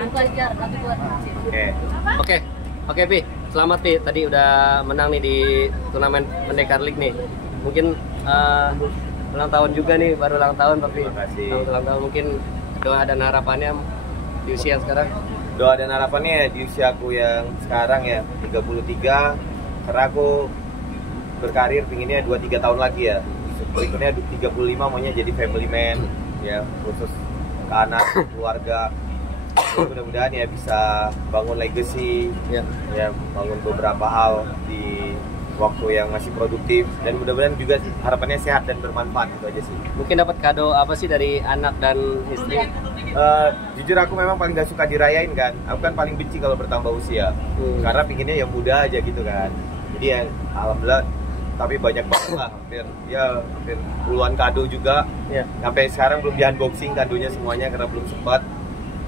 Oke, oke Pi, selamat Pi. Tadi udah menang nih di turnamen Pendekar League nih. Mungkin ulang tahun juga nih, baru ulang tahun Pak Pi. Terima kasih. Ulang tahun, mungkin doa dan harapannya di usia sekarang. Doa dan harapannya di usiaku yang sekarang ya 33, karena aku berkarir pinginnya 2-3 tahun lagi ya. Berikutnya 35 maunya jadi family man ya, khusus ke anak, keluarga. Mudah-mudahan ya bisa bangun legacy ya, bangun beberapa hal di waktu yang masih produktif, dan mudah-mudahan juga harapannya sehat dan bermanfaat, itu aja sih. Mungkin dapat kado apa sih dari anak dan istri? Jujur aku memang paling gak suka dirayain kan, aku kan paling benci kalau bertambah usia, karena pinginnya yang muda aja gitu kan. Jadi ya alhamdulillah, tapi banyak banget lah, hampir puluhan kado juga. Sampai sekarang belum di unboxing kadonya semuanya karena belum sempat.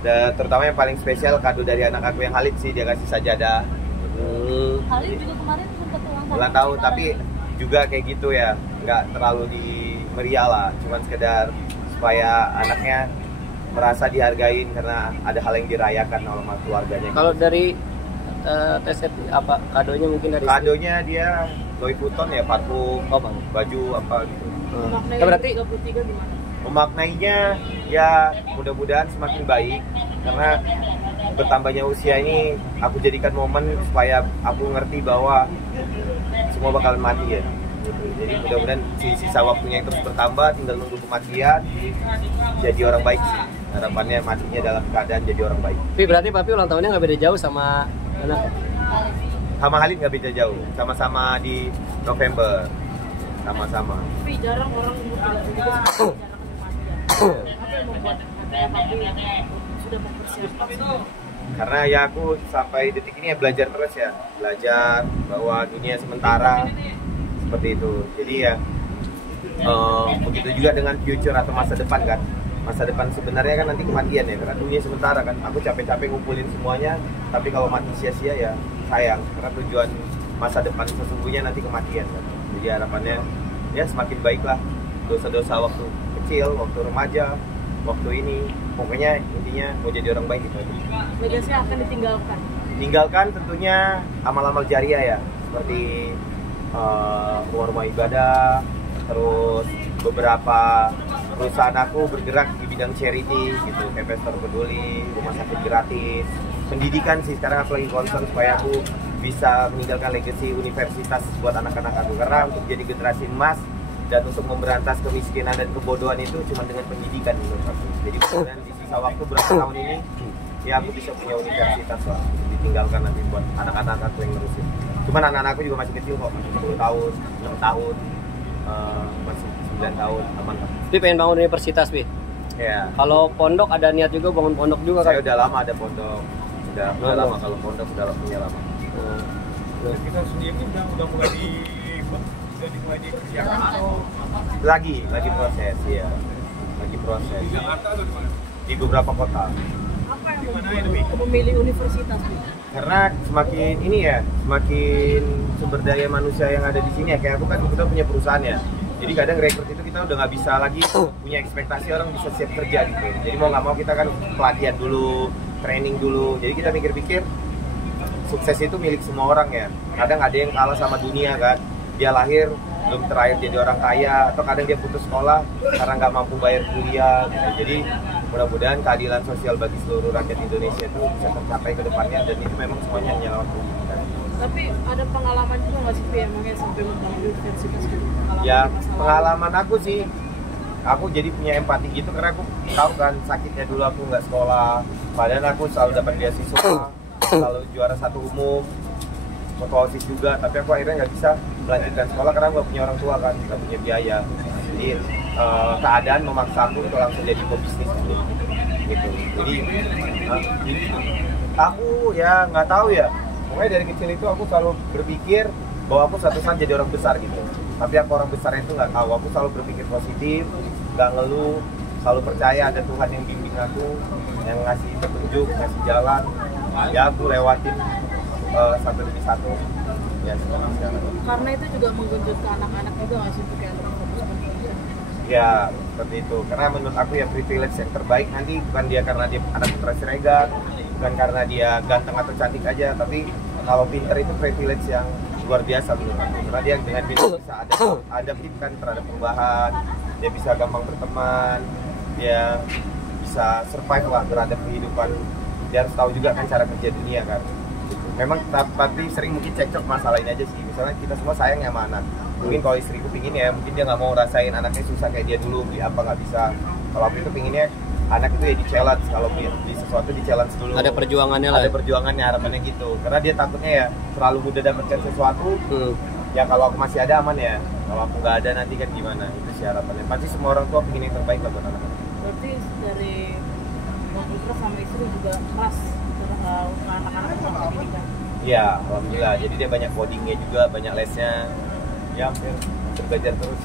Dan terutama yang paling spesial kado dari anak aku yang Halid sih, dia kasih sajadah. Halid juga kemarin sempat ulang tahun, tapi juga kayak gitu ya, nggak terlalu di meriah lah, cuman sekedar supaya anaknya merasa dihargain karena ada hal yang dirayakan oleh keluarganya. Kalau dari Teset apa kadonya, mungkin dari kadonya dia Louis Vuitton ya, parfum, baju apa gitu. Berarti 33 gimana? Memaknainya ya mudah-mudahan semakin baik, karena bertambahnya usia ini aku jadikan momen supaya aku ngerti bahwa semua bakalan mati ya. Jadi mudah-mudahan sisa waktunya yang terus bertambah, tinggal nunggu kematian, jadi orang baik sih. Harapannya matinya dalam keadaan jadi orang baik. Tapi berarti Papi ulang tahunnya nggak beda jauh sama anak? Sama Halid nggak beda jauh, sama-sama di November, sama-sama. Tapi jarang orang umur 33 apa yang membuat sudah mempersiapkan? Karena ya aku sampai detik ini ya belajar terus ya, belajar bahwa dunia sementara seperti itu. Jadi ya begitu juga dengan future atau masa depan kan. Masa depan sebenarnya kan nanti kematian ya, karena dunia sementara kan. Aku capek-capek ngumpulin semuanya, tapi kalau mati sia-sia ya sayang, karena tujuan masa depan sesungguhnya nanti kematian kan. Jadi harapannya ya semakin baiklah, dosa-dosa waktu kecil, waktu remaja, waktu ini, pokoknya intinya mau jadi orang baik gitu aja. Legasi akan ditinggalkan? Tinggalkan tentunya amal-amal jariah ya, seperti rumah-rumah ibadah, terus beberapa perusahaan aku bergerak di bidang charity gitu, investor peduli, rumah sakit gratis, pendidikan sih sekarang aku lagi concern supaya aku bisa meninggalkan legacy universitas buat anak-anak aku, karena untuk jadi generasi emas dan untuk memberantas kemiskinan dan kebodohan itu cuma dengan pendidikan menurut aku. Jadi kemudian di sisa waktu berapa tahun ini ya aku bisa punya universitas lah, ditinggalkan nanti buat anak-anak aku yang nerusin. Cuman anak-anak aku juga masih kecil kok, masih 10 tahun, 6 tahun, masih 9 tahun, aman lah. Pi pengen bangun universitas Pi? Ya. Kalau pondok ada niat juga bangun pondok juga kan? Saya udah lama ada pondok, udah lama kalau pondok udah punya lama. Kita sendiri udah mulai dikerjakan atau lagi proses ya, lagi proses. Di Jakarta atau di mana? Di beberapa kota. Apa yang membuat memilih universitas? Karena semakin ini ya, semakin sumber daya manusia yang ada di sini ya, kayak aku kan kita punya perusahaan ya. Jadi kadang rekrut itu kita udah nggak bisa lagi punya ekspektasi orang bisa siap kerja gitu. Jadi mau nggak mau kita kan pelatihan dulu, training dulu. Jadi kita pikir-pikir sukses itu milik semua orang ya. Kadang ada yang kalah sama dunia kan. Dia lahir belum terakhir jadi orang kaya, atau kadang dia putus sekolah karena nggak mampu bayar kuliah gitu. Jadi mudah-mudahan keadilan sosial bagi seluruh rakyat Indonesia itu bisa tercapai ke depannya, dan itu memang semuanya hanya lewat pendidikan. Tapi ada pengalaman juga nggak sih emangnya sampai membangun universitas gitu? Ya pengalaman aku sih, aku jadi punya empati gitu karena aku tahu kan sakitnya dulu aku nggak sekolah, padahal aku selalu dapat beasiswa, selalu juara 1 umum, foto OSIS juga, tapi aku akhirnya nggak bisa melanjutkan sekolah karena nggak punya orang tua kan, nggak punya biaya. Jadi keadaan memaksa aku untuk langsung jadi pebisnis gitu. Jadi aku ya nggak tahu ya, pokoknya dari kecil itu aku selalu berpikir bahwa aku suatu saat jadi orang besar gitu. Tapi aku orang besar itu nggak tahu. Aku selalu berpikir positif, nggak ngeluh, selalu percaya ada Tuhan yang bimbing aku, yang ngasih petunjuk, ngasih jalan. Ya aku lewatin satu demi satu. Ya sekarang. Karena itu juga menggenjot ke anak-anak juga nggak sih, kayak orang fokus kerja? Ya seperti itu. Karena menurut aku ya privilege yang terbaik nanti bukan dia karena dia anak putra Siregar, bukan karena dia ganteng atau cantik aja, tapi kalau pinter itu privilege yang luar biasa menurut aku. Karena dia dengan pinter bisa adaptif kan terhadap perubahan, dia bisa gampang berteman, dia bisa survive lah terhadap kehidupan. Dia harus tahu juga kan cara kerja dunia kan. Memang tapi sering mungkin cekcok masalah ini aja sih. Misalnya kita semua sayang sama anak. Mungkin kalau istriku pingin ya, mungkin dia nggak mau rasain anaknya susah kayak dia dulu, beli apa nggak bisa. Kalau aku itu pinginnya anak itu ya di challenge, kalau beli sesuatu di challenge dulu. Ada perjuangannya lah. Ada perjuangannya, harapannya gitu. Karena dia takutnya ya terlalu mudah dapatkan sesuatu. Ya kalau aku masih ada aman ya. Kalau aku nggak ada nanti kan gimana? Itu sih harapannya. Pasti semua orang tua pingin yang terbaik lah buat anak. Berarti dari Bang Putra sama istri juga keras untuk anak-anak tentang pendidikan. Iya, alhamdulillah. Jadi dia banyak codingnya juga, banyak lesnya. Ya hampir belajar terus.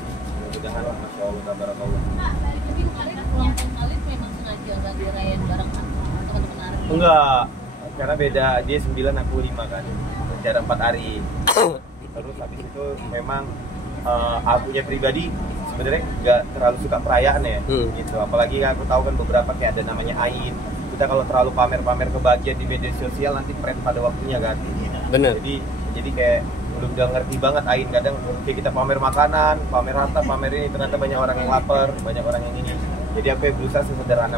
Mudah-mudahan lah, masya Allah, tabarakallah. Tapi kemarin ulang tahun Khalid memang sengaja nggak dirayain bareng teman-teman Arif? Enggak, karena beda. Dia 9, aku 5 kan. Jarak 4 hari. Terus habis itu memang akunya pribadi sebenarnya nggak terlalu suka perayaan ya, gitu. Apalagi aku tahu kan beberapa kayak ada namanya Ain. Kita kalau terlalu pamer-pamer kebahagiaan di media sosial nanti tren pada waktunya kan. Bener. Jadi kayak udah ngerti banget Ain, kadang kayak kita pamer makanan, pamer harta, pamer ini, ternyata banyak orang yang lapar, banyak orang yang ini. Jadi aku berusaha sesederhana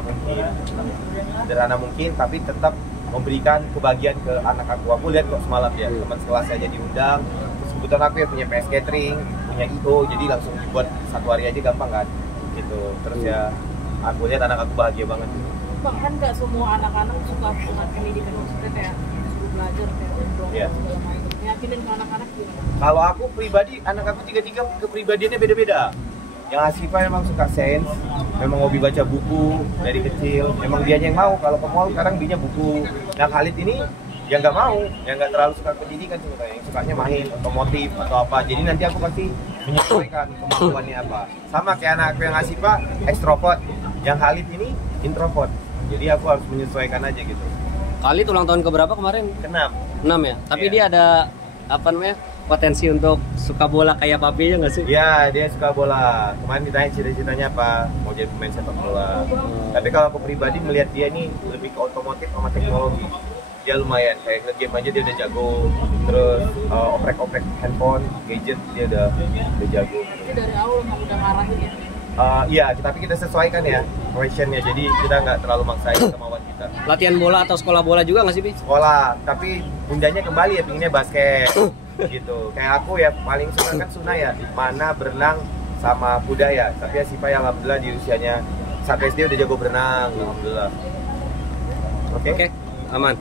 mungkin, tapi tetap memberikan kebahagiaan ke anak aku. Aku lihat kok semalam ya, teman sekelas aja diundang. Terus kebetulan aku ya punya PS Catering, punya IO, jadi langsung dibuat satu hari aja gampang kan, gitu. Terus ya aku lihat anak aku bahagia banget. Bang, kan nggak semua anak-anak suka dengan pendidikan, maksudnya kayak suruh belajar kayak umroh segala macam. Yakinin ke anak-anak gimana? Kalau aku pribadi, anak aku tiga-tiga kepribadiannya beda-beda. Yang Asifah memang suka sains, memang hobi baca buku dari kecil. Memang dia yang mau, kalau ke mall sekarang dia buku. Nah Khalid ini yang nggak mau, yang nggak terlalu suka pendidikan sebenarnya, yang sukanya main, otomotif atau apa. Jadi nanti aku pasti menyesuaikan kemampuannya apa. Sama kayak anak aku yang Asifah, ekstrovert, yang Khalid ini introvert. Jadi aku harus menyesuaikan aja gitu. Khalid ulang tahun keberapa kemarin? Ke-6. 6 ya? Tapi Iya. dia ada apa namanya? Potensi untuk suka bola kayak papinya nggak sih? Iya, dia suka bola. Kemarin ditanya cita-citanya apa, mau jadi pemain sepak bola. Tapi kalau aku pribadi melihat dia ini lebih ke otomotif sama teknologi. Dia lumayan, kayak game aja dia udah jago. Terus oprek-oprek handphone, gadget dia udah jago. Jadi dari awal emang udah ngarahin ya? Iya, tapi kita sesuaikan ya passionnya. Jadi kita nggak terlalu maksain kemauan kita. Latihan bola atau sekolah bola juga nggak sih, Pi? Sekolah, tapi bundanya kembali ya pinginnya basket. Gitu. Kayak aku ya paling suka kan Suna ya, mana berenang sama kuda ya. Tapi ya Sipa ya alhamdulillah di usianya sampai SD udah jago berenang, alhamdulillah. Oke. Oke, aman.